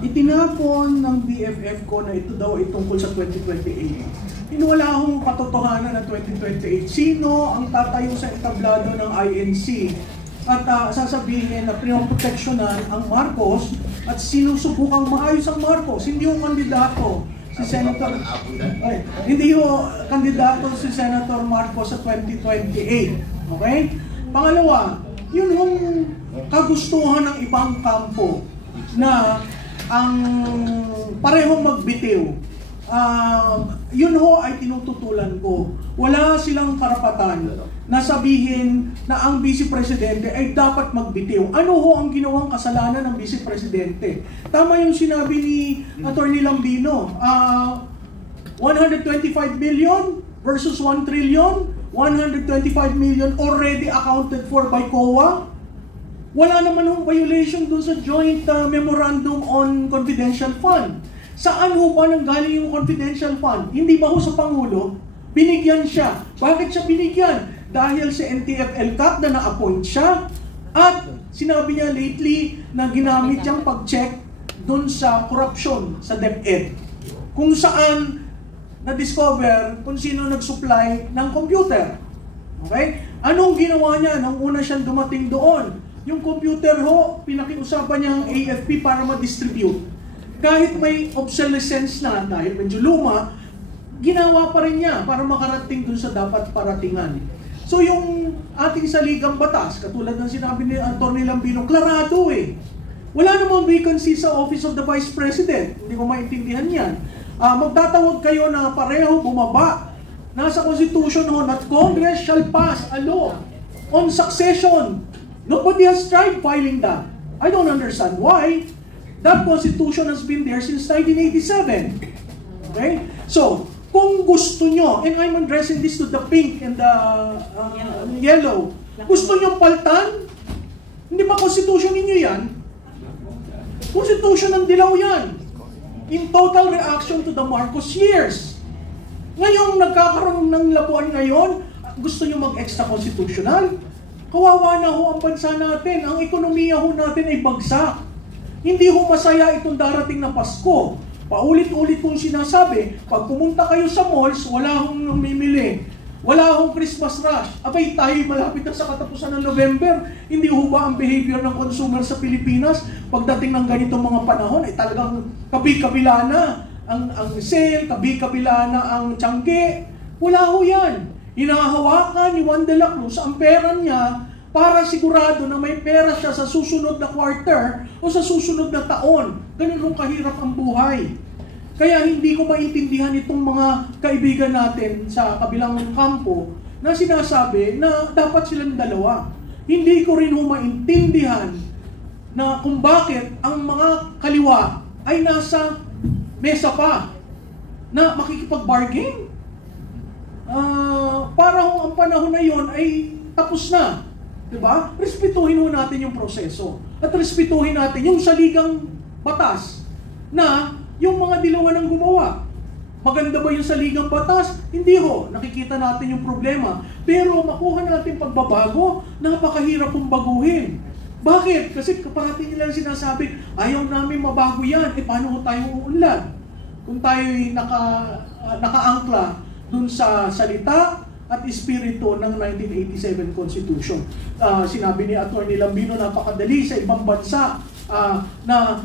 Itinapon ng BFF ko na ito daw ay tungkol sa 2028. Wala akong katotohanan na 2028. Sino ang tatayo sa entablado ng INC at sasabihin na pinoproteksyonan ang Marcos at sinusubukang maayos ang Marcos? Hindi yung kandidato si Senator si Senator Marcos sa 2028. Okay? Pangalawa, yun yung kagustuhan ng ibang kampo na ang parehong magbitiw. Yun ho ay tinututulan ko. Wala silang karapatan na sabihin na ang Vice Presidente ay dapat magbitiw. Ano ho ang ginawang kasalanan ng Vice Presidente? Tama yung sinabi ni Atty. Lambino. 125 million versus 1 trillion. 125 million already accounted for by COA. Wala naman hong violation doon sa joint memorandum on confidential fund. Saan ho ba nanggaling yung confidential fund? Hindi ba ho sa Pangulo? Binigyan siya. Bakit siya binigyan? Dahil sa NTF-ELCAC na na-appoint siya at sinabi niya lately na ginamit siyang pag-check doon sa corruption sa DepEd. Kung saan na-discover kung sino nag-supply ng computer. Okay? Anong ginawa niya nung una siyang dumating doon? Yung computer ho, pinakiusapan niya ang AFP para ma-distribute. Kahit may obsolescence na dahil medyo luma, ginawa pa rin niya para makarating dun sa dapat paratingan. So yung ating saligang batas, katulad ng sinabi ni Atty. Lambino, klarado eh. Wala namang vacancy sa Office of the Vice President. Hindi ko maintindihan yan. Magtatawag kayo na pareho bumaba. Nasa Constitution ho, that Congress shall pass a law on succession. Nobody has tried filing that. I don't understand why. That Constitution has been there since 1987. Okay? So, kung gusto nyo, and I'm addressing this to the pink and the yellow, gusto nyo paltan? Hindi ba Constitution ninyo yan? Constitution ng dilaw yan. In total reaction to the Marcos years. Ngayong nagkakaroon ng labuan ngayon, gusto nyo mag-extra constitutional? Kawawa na ho ang bansa natin. Ang ekonomiya ho natin ay bagsak. Hindi ho masaya itong darating na Pasko. Paulit-ulit kong sinasabi, pag pumunta kayo sa malls, wala hong namimili. Wala hong Christmas rush. Abay, tayo malapit na sa katapusan ng November. Hindi ho ba ang behavior ng consumer sa Pilipinas pagdating ng ganitong mga panahon ay talagang kabi-kabila na ang sale, kabi-kabila na ang tiyangge. Wala ho yan. Hinahawakan ni Juan de la Cruz ang pera niya para sigurado na may pera siya sa susunod na quarter o sa susunod na taon. Ganun hong kahirap ang buhay. Kaya hindi ko maintindihan itong mga kaibigan natin sa kabilang kampo na sinasabi na dapat silang dalawa. Hindi ko rin ho maintindihan na kung bakit ang mga kaliwa ay nasa mesa pa na makikipag-bargain. Parang ang panahon na yon ay tapos na. Diba? Respetuhin ho natin yung proseso. At respetuhin natin yung saligang batas na yung mga dilawan ang gumawa. Maganda ba yung saligang batas? Hindi ho. Nakikita natin yung problema. Pero makuha natin pagbabago, napakahirap kong baguhin. Bakit? Kasi parati nila sinasabi, ayaw namin mabago yan. Paano ho tayo uunlad? Kung tayo'y nakaangkla dun sa salita at espiritu ng 1987 Constitution. Sinabi ni Atty. Lambino, napakadali sa ibang bansa na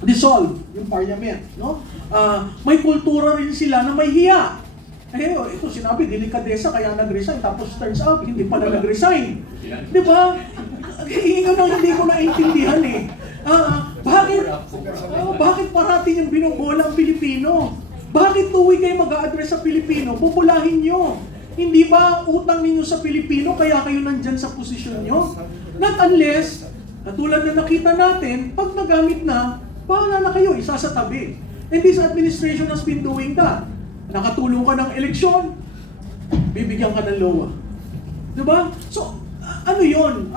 dissolve yung parliament. No? May kultura rin sila na may hiya. Ito sinabi, delikadesa kaya nag-resign. Tapos turns out, hindi pala nag-resign. Di ba? Yun ang hindi ko naintindihan eh. Bakit parati yung binubola ang Pilipino? Bakit tuwi kayo mag-a-address sa Pilipino? Pupulahin nyo. Hindi ba utang ninyo sa Pilipino kaya kayo nandyan sa posisyon nyo? Not unless, katulad na nakita natin, pag nagamit na, bahala na kayo, isa sa tabi. And this administration has been doing that. Nakatulong ka ng eleksyon, bibigyan ka ng LOA. Diba? So, ano yun?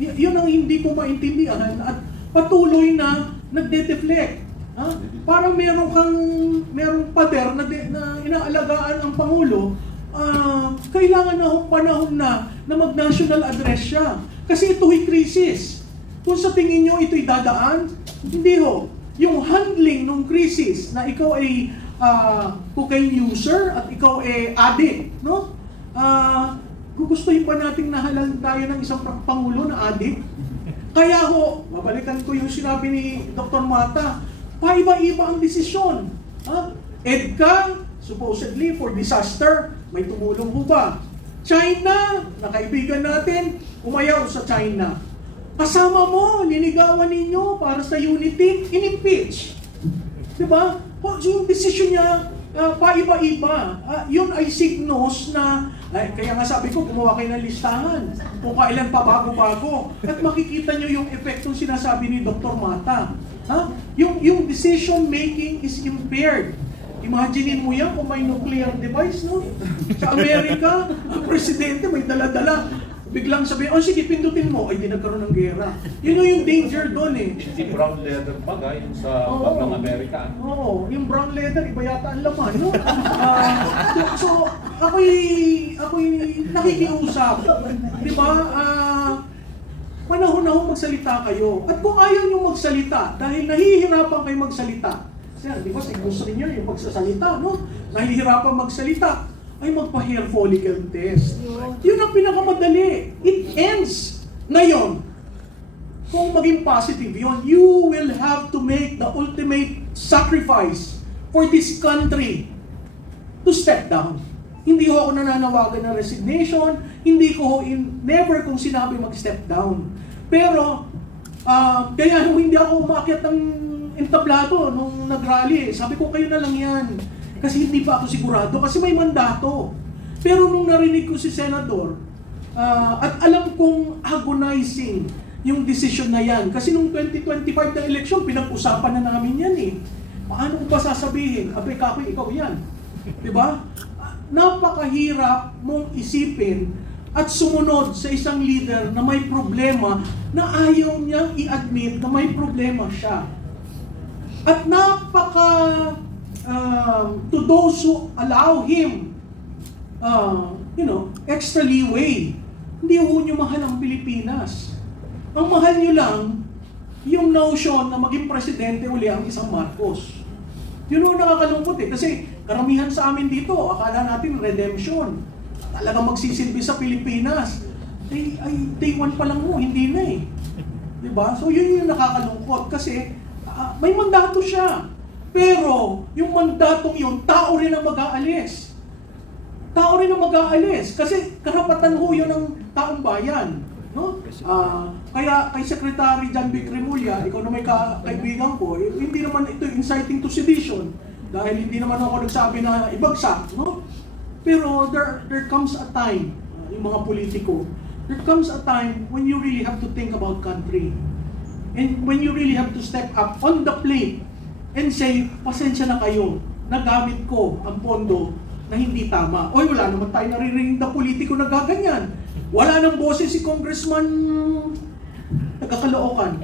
Yun ang hindi ko maintindihan at patuloy na nagde-deflect. Parang merong pader na inaalagaan ang Pangulo, kailangan na panahon na mag-national address siya. Kasi ito'y krisis. Kung sa tingin nyo ito'y dadaan, hindi ho. Yung handling ng crisis na ikaw ay cocaine user at ikaw ay addict, no? Gugustuhin pa nating nahalal tayo ng isang pangulo na addict? Kaya ho, mabalikan ko yung sinabi ni Dr. Mata, paiba-iba ang desisyon. EDCA, supposedly for disaster, may tumulong ho ba? China, na kaibigan natin, umayaw sa China. Kasama mo, linigawan ninyo para sa unity, in-impeach. Diba? Yung decision niya, paiba-iba. Yun ay signos na, kaya nga sabi ko, gumawa kayo ng listahan. Kung kailan pa bago-bago. At makikita nyo yung epektong sinasabi ni Dr. Mata. Yung decision making is impaired. Imaginein mo yan kung may nuclear device, no? Sa Amerika, ang presidente may dala-dala. Biglang sabihin, sige, pindutin mo. Ay, di nagkaroon ng gera. Yun yung danger doon eh. Hindi brown leather bag, yung sa bag ng Amerika. Oo, yung brown leather, iba yata ang laman, no? So, ako'y nakikiusap. Di ba? Panahon na ho magsalita kayo. At kung ayaw nyo magsalita, dahil nahihirapan kayo magsalita, di ba, gusto niyo yung magsasalita, no? Nahihirapan magsalita, ay magpa-hair follicle test. Yun ang pinakamadali. It ends ngayon. Kung maging positive yun, you will have to make the ultimate sacrifice for this country to step down. Hindi ho ako nananawagan ng resignation, hindi ko never kong sinabi mag-step down. Pero, kaya hindi ako umakyat ng entablado nung nag-rally. Sabi ko, kayo na lang yan. Kasi hindi pa ako sigurado, kasi may mandato. Pero nung narinig ko si Senador, at alam kong agonizing yung decision na yan. Kasi nung 2025 na eleksyon, pinag-usapan na namin yan eh. Paano ko pa sasabihin? Abe, Kakoy, ikaw yan. Diba? Napakahirap mong isipin at sumunod sa isang leader na may problema na ayaw niyang i-admit na may problema siya. At to those who allow him, extra leeway, hindi ho nyo mahal ang Pilipinas. Ang mahal nyo lang, yung notion na maging presidente uli ang isang Marcos. Yun ho nakakalungkot eh, kasi karamihan sa amin dito, akala natin redemption. Talagang magsisilbi sa Pilipinas. Day one pa lang ho, hindi na eh. Diba? So yun yung nakakalungkot kasi may mandato siya. Pero, yung mandatong yun, tao rin ang mag-aalis. Tao rin ang mag-aalis. Kasi karapatan ho yun ng taong bayan. No? Kaya kay Secretary John B. Cremulya, ikaw na may kaibigan ko, hindi naman ito inciting to sedition. Dahil hindi naman ako nagsabi na ibagsak. No? Pero there comes a time, yung mga politiko, there comes a time when you really have to think about country. And when you really have to step up on the plate and say, pasensya na kayo, nagamit ko ang pondo na hindi tama. Oy, wala naman tayo naririnig na politiko na gaganyan. Wala nang boses si Congressman nagkakalookan.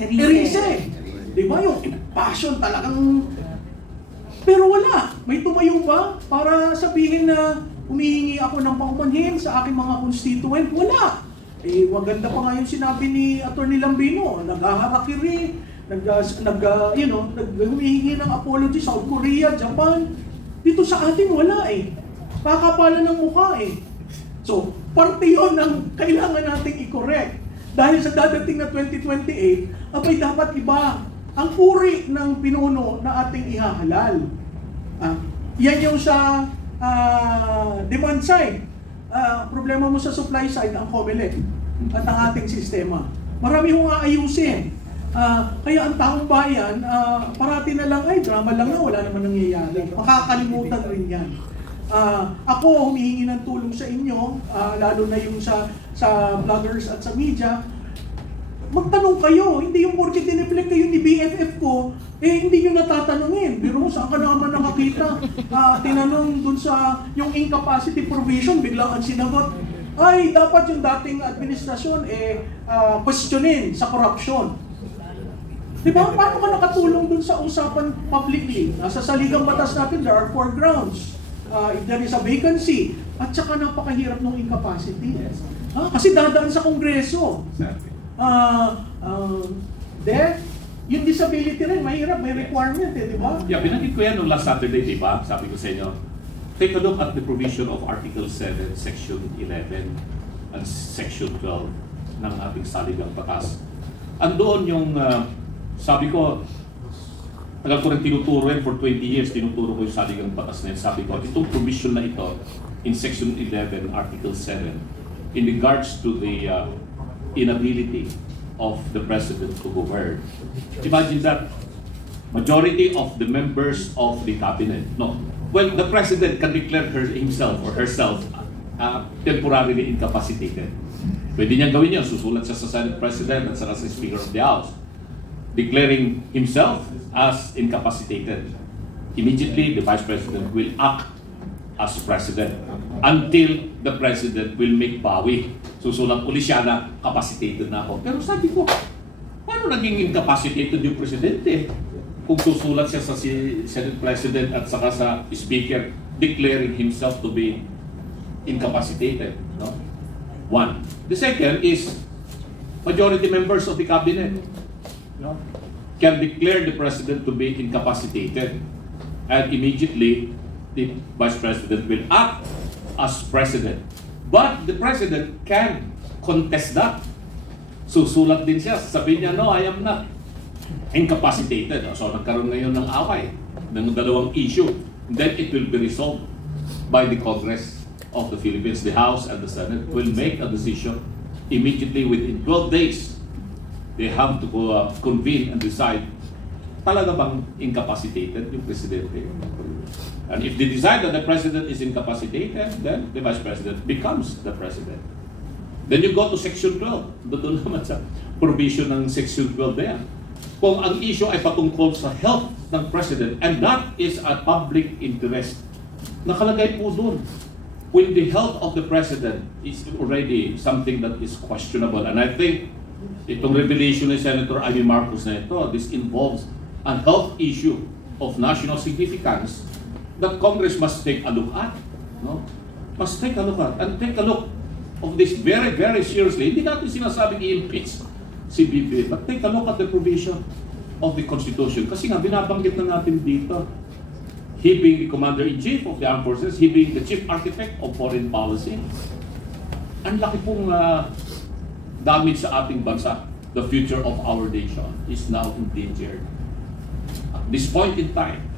Erice. Di ba yung passion talagang... Pero wala. May tumayo ba para sabihin na humihingi ako ng paumanhin sa aking mga constituent? Wala. Maganda pa nga yung sinabi ni Atty. Lambino, naghaharakiri, humihingi ng apology sa South Korea, Japan. Dito sa atin wala eh. Pakapalan ng mukha eh. So, parte yun ang kailangan nating i-correct. Dahil sa dadating na 2028, abay dapat iba ang uri ng pinuno na ating ihahalal. Yan yung sa demand side. Problema mo sa supply side, ang COMELEC at ang ating sistema. Marami hong aayusin. Kaya ang taong bayan, parati na lang, ay drama lang na, wala naman nangyayari. Makakalimutan rin yan. Ako, humihingi ng tulong sa inyo, lalo na yung sa vloggers at sa media. Magtanong kayo, hindi yung porket dineflect kayo ni BFF ko, hindi nyo natatanungin. Pero saan ka naman nakakita? Tinanong dun sa yung incapacity provision, biglang ang sinagot, ay dapat yung dating administrasyon questionin sa corruption. Diba? Paano ka nakatulong dun sa usapan publicly? Nasa saligang batas natin, there are 4 grounds. If there is a vacancy, at saka napakahirap ng incapacity. Kasi dadaan sa Kongreso. death, yung disability rin, mahirap, may requirement di ba? Yeah, binanggit ko yan nung last Saturday, di ba? Sabi ko sa inyo, take a look at the provision of Article 7, Section 11, and Section 12 ng ating saligang batas. Andoon yung, sabi ko, tagal ko rin tinuturo yan for 20 years, tinuturo ko yung saligang batas na yan. Sabi ko, itong provision na ito, in Section 11, Article 7, in regards to the inability of the President to govern. Imagine that, majority of the members of the cabinet, no. Well, the President can declare himself or herself temporarily incapacitated. Pwede niyang gawin yun, susulat siya sa Senate President at sa Speaker of the House, declaring himself as incapacitated. Immediately, the Vice President will act as President until the President will make bawi. Susulat uli siya na capacitated na ako. Pero sabi ko, paano naging incapacitated yung Presidente? Kung susulat siya sa Senate President at saka sa Speaker declaring himself to be incapacitated. No? One. The second is majority members of the cabinet, no, can declare the President to be incapacitated, and immediately the Vice President will act as President. But the President can contest that. Susulat din siya, sabihin niya, no, I am not incapacitated. So nagkaroon ngayon ng away ng dalawang issue. Then it will be resolved by the Congress of the Philippines. The House and the Senate will make a decision immediately within 12 days. They have to convene and decide, talaga bang incapacitated yung Presidente? And if they decide that the President is incapacitated, then the Vice President becomes the President. Then you go to Section 12. Doon naman sa provision ng Section 12 na yan. Kung ang issue ay patungkol sa health ng President, and that is a public interest, nakalagay po doon. When the health of the President is already something that is questionable, and I think itong revelation ni Senator Amy Marcos na ito, this involves a health issue of national significance that Congress must take a look at. No? Must take a look at, and take a look of this very, very seriously. Hindi natin sinasabing i-impeach si BBM, but take a look at the provision of the Constitution. Kasi nga, binabanggit na natin dito, he being the Commander-in-Chief of the Armed Forces, he being the Chief Architect of Foreign Policy, ang laki pong damage sa ating bansa. The future of our nation is now endangered. At this point in time,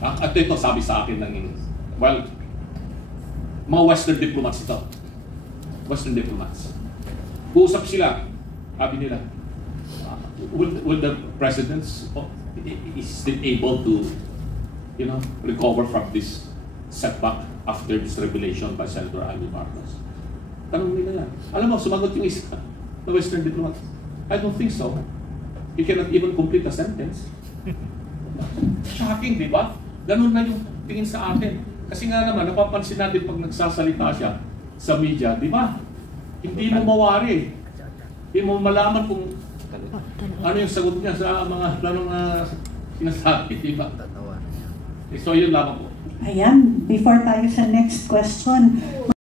at ito sabi sa akin ng, well, mga Western diplomats ito. Western diplomats. Uusap sila, sabi nila, will the presidents is still able to, you know, recover from this setback after this revelation by Senator Amy Marcos? Tanong nila yan. Alam mo, sumagot yung isa na Western diplomat. I don't think so. You cannot even complete a sentence. Shocking, di ba? Ganun na yung tingin sa atin. Kasi nga naman, napapansin natin pag nagsasalita siya sa media, di ba? Hindi mo mawari. Hindi mo malaman kung ano yung sagot niya sa mga planong sinasabi, di ba? So yun lamang po. Ayan, before tayo sa next question,